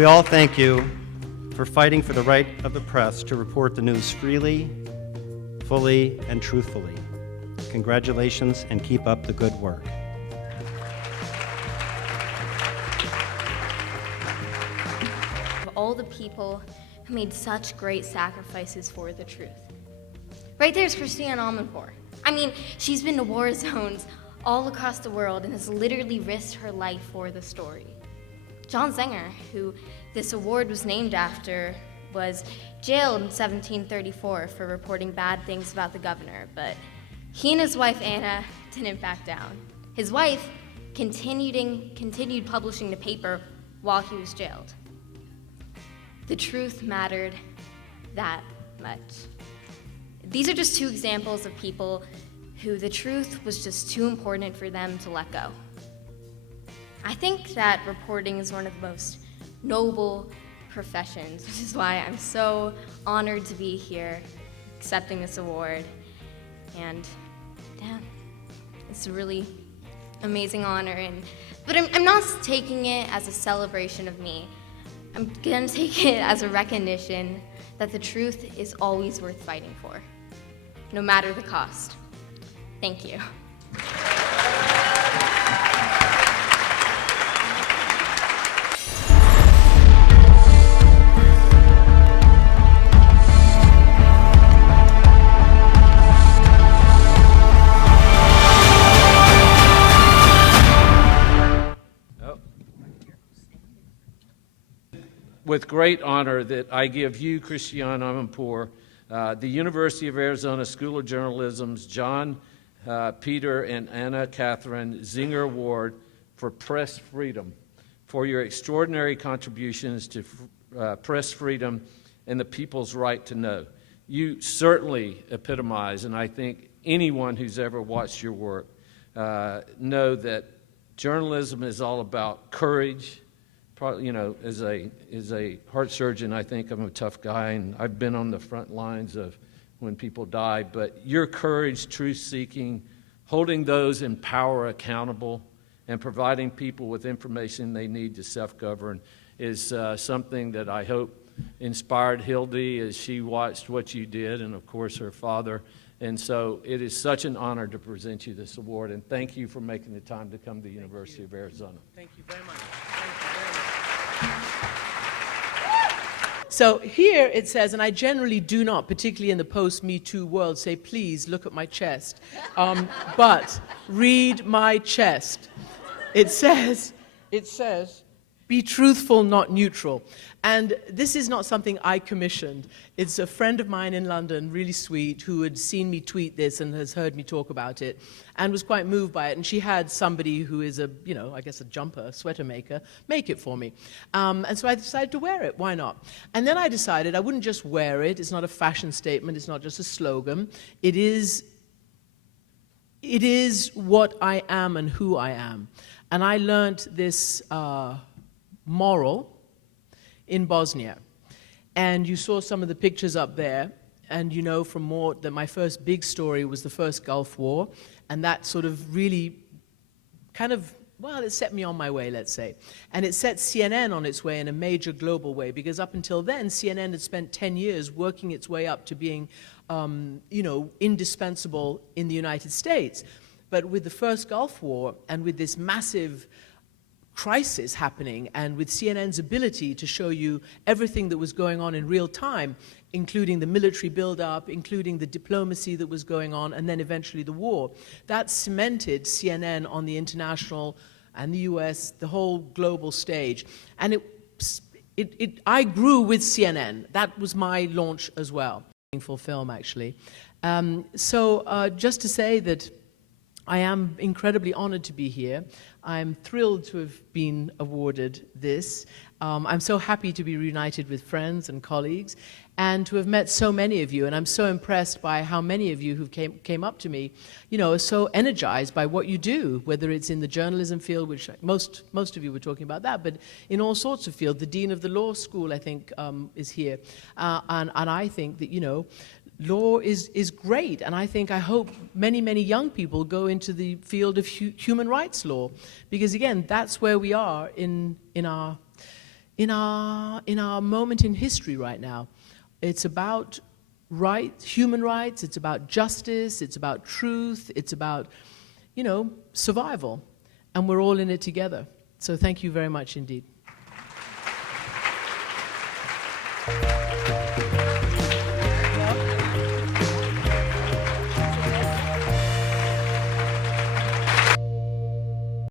We all thank you for fighting for the right of the press to report the news freely, fully, and truthfully. Congratulations, and keep up the good work. All the people who made such great sacrifices for the truth. Right there's Christiane Amanpour. I mean, she's been to war zones all across the world and has literally risked her life for the story. John Zenger, who this award was named after, was jailed in 1734 for reporting bad things about the governor, but he and his wife Anna didn't back down. His wife continued publishing the paper while he was jailed. The truth mattered that much. These are just two examples of people who the truth was just too important for them to let go. I think that reporting is one of the most noble professions, which is why I'm so honored to be here accepting this award. And yeah, it's a really amazing honor. But I'm not taking it as a celebration of me. I'm gonna take it as a recognition that the truth is always worth fighting for, no matter the cost. Thank you. With great honor that I give you, Christiane Amanpour, the University of Arizona School of Journalism's John, Peter, and Anna Catherine Zenger Award for Press Freedom for your extraordinary contributions to press freedom and the people's right to know. You certainly epitomize, and I think anyone who's ever watched your work know that journalism is all about courage. You know, as a heart surgeon, I think I'm a tough guy, and I've been on the front lines of when people die. But your courage, truth-seeking, holding those in power accountable, and providing people with information they need to self-govern is something that I hope inspired Hilde as she watched what you did, and of course her father. And so it is such an honor to present you this award, and thank you for making the time to come to the University of Arizona. Thank you very much. So here it says, and I generally do not, particularly in the post-Me Too world, say, please look at my chest. But read my chest. It says, be truthful, not neutral. And this is not something I commissioned. It's a friend of mine in London, really sweet, who had seen me tweet this and has heard me talk about it and was quite moved by it. And she had somebody who is a jumper, sweater maker, make it for me. And so I decided to wear it. Why not? And then I decided I wouldn't just wear it. It's not a fashion statement. It's not just a slogan. It is what I am and who I am. And I learned this moral in Bosnia. And you saw some of the pictures up there, and you know from more that my first big story was the first Gulf War, and that sort of really kind of, well, it set me on my way, let's say. And it set CNN on its way in a major global way, because up until then, CNN had spent 10 years working its way up to being, indispensable in the United States. But with the first Gulf War, and with this massive crisis happening, and with CNN's ability to show you everything that was going on in real time, including the military buildup, including the diplomacy that was going on, and then eventually the war, that cemented CNN on the international and the US, the whole global stage. And I grew with CNN. That was my launch as well. Meaningful film, actually. Just to say that I am incredibly honored to be here. I'm thrilled to have been awarded this. I'm so happy to be reunited with friends and colleagues and to have met so many of you. And I'm so impressed by how many of you who came up to me, are so energized by what you do, whether it's in the journalism field, which most of you were talking about that, but in all sorts of fields. The dean of the law school, I think, is here. And I think that, law is great, and I hope many, many young people go into the field of human rights law, because again, that's where we are in in our moment in history right now. It's about human rights, it's about justice, it's about truth, it's about, survival. And we're all in it together. So thank you very much indeed.